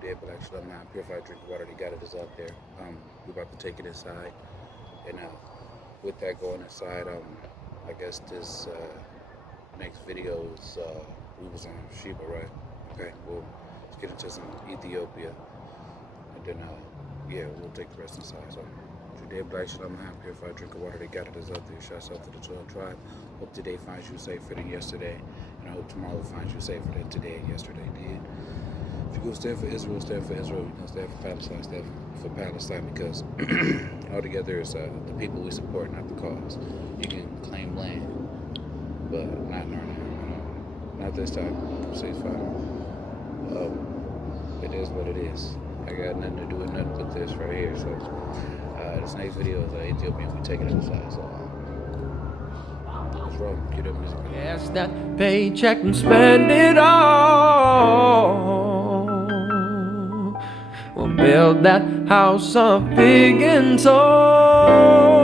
Dead black Shalom L'Chaim, purified drinking water. They got it is out there. We're about to take it inside, and with that going inside, I guess this next video is we was on Sheba, right? Okay, let's get into some Ethiopia, and then yeah, we'll take the rest inside. So, Dead black Shalom L'Chaim, purified drinking water. They got it is out there. Shouts out to the 12 tribe. Hope today finds you safer than yesterday, and I hope tomorrow finds you safer than today and yesterday did. If you're going to stand for Israel, stand for Israel. You're going to stand for Palestine, stand for Palestine, because altogether it's the people we support, not the cause. You can claim land, but not in our name. Not this time. Ceasefire. It is what it is. I got nothing to do with nothing but this right here. So this next video is Ethiopian. We take it outside. So let's roll. Get up music. Cash that paycheck and spend it all. We'll build that house up big and tall.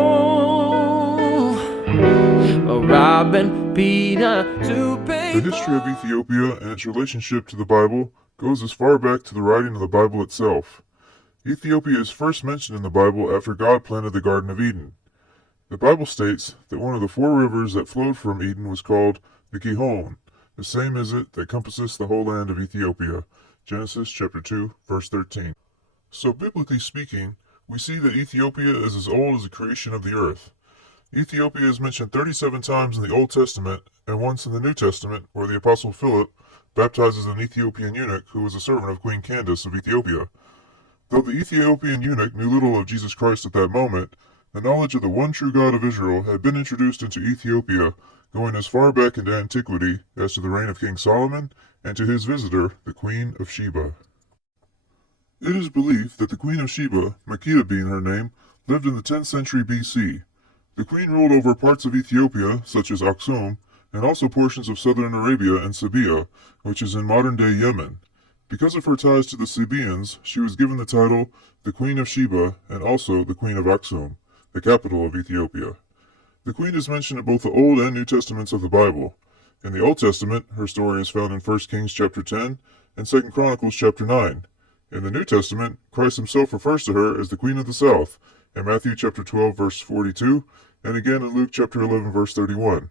Robbing Peter to pay. The history of Ethiopia and its relationship to the Bible goes as far back to the writing of the Bible itself. Ethiopia is first mentioned in the Bible after God planted the Garden of Eden. The Bible states that one of the 4 rivers that flowed from Eden was called the Gihon. The same is it that compasseth the whole land of Ethiopia. Genesis chapter 2, verse 13. So biblically speaking, we see that Ethiopia is as old as the creation of the earth. Ethiopia is mentioned 37 times in the Old Testament and once in the New Testament, where the Apostle Philip baptizes an Ethiopian eunuch who was a servant of Queen Candace of Ethiopia. Though the Ethiopian eunuch knew little of Jesus Christ at that moment, the knowledge of the one true God of Israel had been introduced into Ethiopia, going as far back into Antiquity as to the reign of King Solomon and to his visitor, the Queen of Sheba. It is believed that the Queen of Sheba, Makeda being her name, lived in the 10th century BC. The queen ruled over parts of Ethiopia, such as Aksum, and also portions of southern Arabia and Sabia, which is in modern-day Yemen. Because of her ties to the Sabaeans, she was given the title the Queen of Sheba and also the Queen of Aksum, the capital of Ethiopia. The queen is mentioned in both the Old and New Testaments of the Bible. In the Old Testament, her story is found in 1 Kings chapter 10 and 2 Chronicles chapter 9. In the New Testament, Christ himself refers to her as the Queen of the South in Matthew chapter 12 verse 42 and again in Luke chapter 11 verse 31.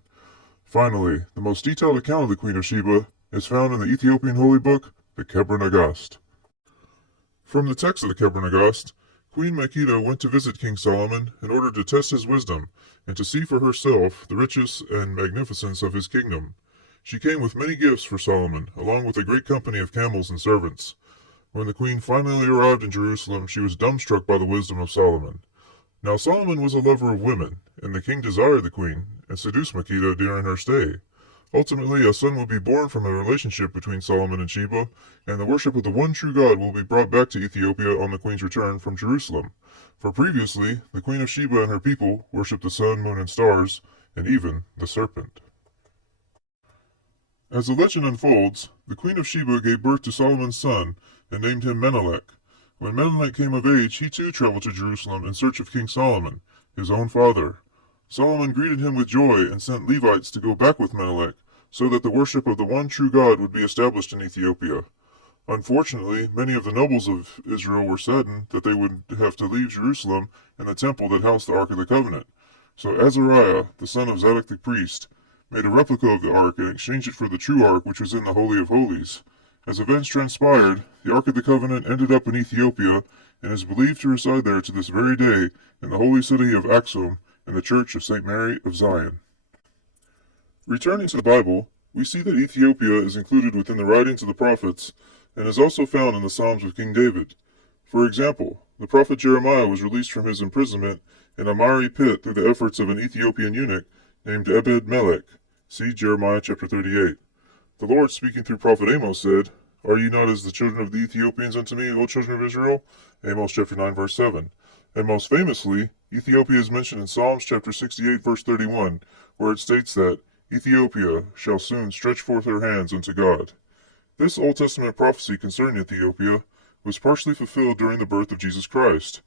Finally, the most detailed account of the Queen of Sheba is found in the Ethiopian holy book, the Kebra Nagast. From the text of the Kebra Nagast, Queen Makeda went to visit King Solomon in order to test his wisdom and to see for herself the riches and magnificence of his kingdom. She came with many gifts for Solomon, along with a great company of camels and servants. When the queen finally arrived in Jerusalem, she was dumbstruck by the wisdom of Solomon. Now Solomon was a lover of women, and the king desired the queen, and seduced Makeda during her stay. Ultimately, a son will be born from a relationship between Solomon and Sheba, and the worship of the one true God will be brought back to Ethiopia on the queen's return from Jerusalem. For previously, the queen of Sheba and her people worshipped the sun, moon, and stars, and even the serpent. As the legend unfolds, the queen of Sheba gave birth to Solomon's son, and named him Menelik. When Menelik came of age, he too traveled to Jerusalem in search of King Solomon, his own father. Solomon greeted him with joy and sent Levites to go back with Menelik, so that the worship of the one true God would be established in Ethiopia. Unfortunately, many of the nobles of Israel were saddened that they would have to leave Jerusalem and the temple that housed the Ark of the Covenant. So Azariah, the son of Zadok the priest, made a replica of the Ark and exchanged it for the true Ark which was in the Holy of Holies. As events transpired, the Ark of the Covenant ended up in Ethiopia and is believed to reside there to this very day in the holy city of Aksum in the Church of St. Mary of Zion. Returning to the Bible, we see that Ethiopia is included within the writings of the prophets and is also found in the Psalms of King David. For example, the prophet Jeremiah was released from his imprisonment in a miry pit through the efforts of an Ethiopian eunuch named Ebed-Melech. See Jeremiah chapter 38. The Lord, speaking through prophet Amos, said, Are ye not as the children of the Ethiopians unto me, O children of Israel? Amos chapter 9 verse 7. And most famously, Ethiopia is mentioned in Psalms chapter 68 verse 31, where it states that Ethiopia shall soon stretch forth her hands unto God. This Old Testament prophecy concerning Ethiopia was partially fulfilled during the birth of Jesus Christ.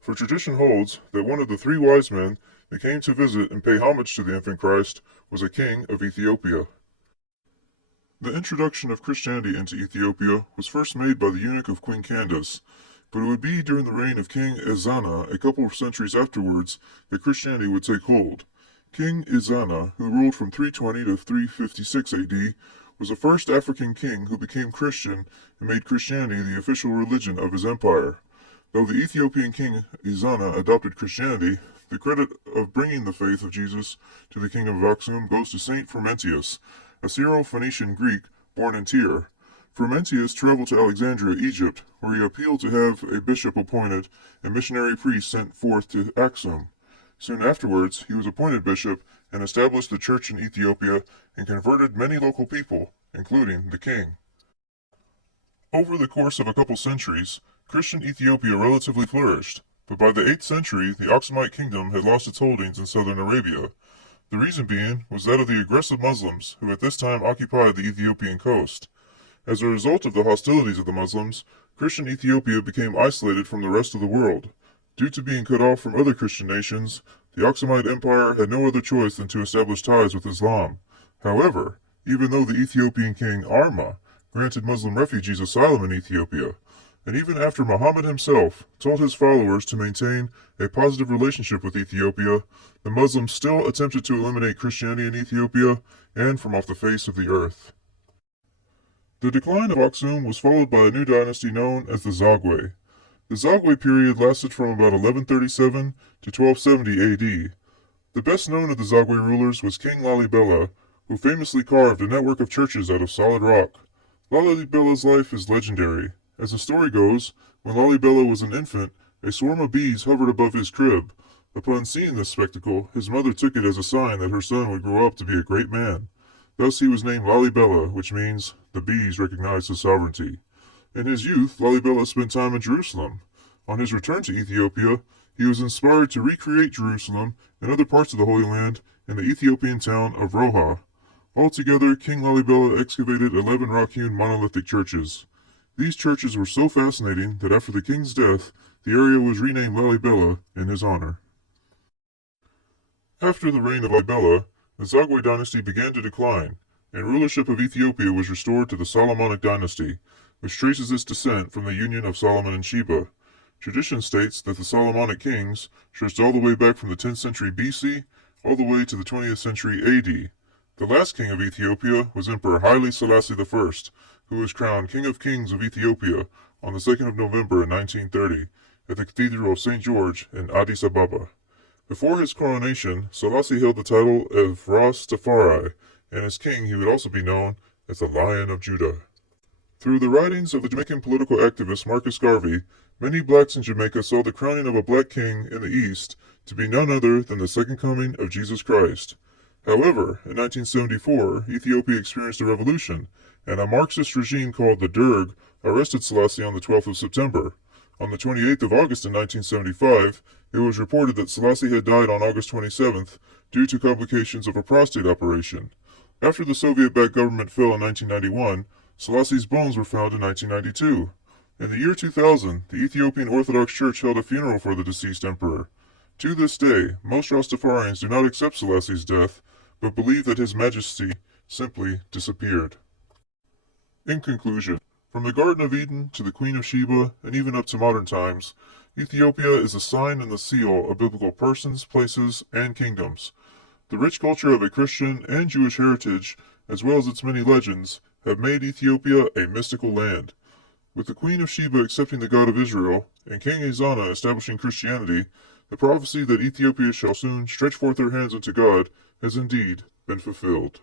For tradition holds that one of the 3 wise men that came to visit and pay homage to the infant Christ was a king of Ethiopia. The introduction of Christianity into Ethiopia was first made by the eunuch of Queen Candace, but it would be during the reign of King Ezana a couple of centuries afterwards that Christianity would take hold. King Ezana, who ruled from 320 to 356 AD, was the first African king who became Christian and made Christianity the official religion of his empire. Though the Ethiopian king Ezana adopted Christianity, the credit of bringing the faith of Jesus to the kingdom of Aksum goes to Saint Frumentius, a Syro-Phoenician Greek born in Tyre. Frumentius traveled to Alexandria, Egypt, where he appealed to have a bishop appointed and missionary priests sent forth to Aksum. Soon afterwards, he was appointed bishop and established the church in Ethiopia and converted many local people, including the king. Over the course of a couple centuries, Christian Ethiopia relatively flourished, but by the 8th century, the Aksumite kingdom had lost its holdings in southern Arabia. The reason being was that of the aggressive Muslims who at this time occupied the Ethiopian coast. As a result of the hostilities of the Muslims, Christian Ethiopia became isolated from the rest of the world. Due to being cut off from other Christian nations, the Aksumite Empire had no other choice than to establish ties with Islam. However, even though the Ethiopian king Arma granted Muslim refugees asylum in Ethiopia, and even after Muhammad himself told his followers to maintain a positive relationship with Ethiopia, the Muslims still attempted to eliminate Christianity in Ethiopia and from off the face of the earth. The decline of Aksum was followed by a new dynasty known as the Zagwe. The Zagwe period lasted from about 1137 to 1270 AD. The best known of the Zagwe rulers was King Lalibela, who famously carved a network of churches out of solid rock. Lalibela's life is legendary. As the story goes, when Lalibela was an infant, a swarm of bees hovered above his crib. Upon seeing this spectacle, his mother took it as a sign that her son would grow up to be a great man. Thus he was named Lalibela, which means, the bees recognize his sovereignty. In his youth, Lalibela spent time in Jerusalem. On his return to Ethiopia, he was inspired to recreate Jerusalem and other parts of the Holy Land in the Ethiopian town of Roha. Altogether, King Lalibela excavated 11 rock-hewn monolithic churches. These churches were so fascinating that after the king's death, the area was renamed Lalibela in his honor. After the reign of Lalibela, the Zagwe dynasty began to decline, and rulership of Ethiopia was restored to the Solomonic dynasty, which traces its descent from the union of Solomon and Sheba. Tradition states that the Solomonic kings stretched all the way back from the 10th century BC all the way to the 20th century AD. The last king of Ethiopia was Emperor Haile Selassie I, who was crowned King of Kings of Ethiopia on the 2nd of November in 1930 at the Cathedral of St. George in Addis Ababa. Before his coronation, Selassie held the title of Ras Tafari, and as king he would also be known as the Lion of Judah. Through the writings of the Jamaican political activist Marcus Garvey, many blacks in Jamaica saw the crowning of a black king in the East to be none other than the second coming of Jesus Christ. However, in 1974, Ethiopia experienced a revolution, and a Marxist regime called the Derg arrested Selassie on the 12th of September. On the 28th of August in 1975, it was reported that Selassie had died on August 27th due to complications of a prostate operation. After the Soviet-backed government fell in 1991, Selassie's bones were found in 1992. In the year 2000, the Ethiopian Orthodox Church held a funeral for the deceased emperor. To this day, most Rastafarians do not accept Selassie's death, but believe that his majesty simply disappeared. In conclusion, from the Garden of Eden to the Queen of Sheba, and even up to modern times, Ethiopia is the sign and the seal of biblical persons, places, and kingdoms. The rich culture of a Christian and Jewish heritage, as well as its many legends, have made Ethiopia a mystical land. With the Queen of Sheba accepting the God of Israel, and King Ezana establishing Christianity, the prophecy that Ethiopia shall soon stretch forth her hands unto God has indeed been fulfilled.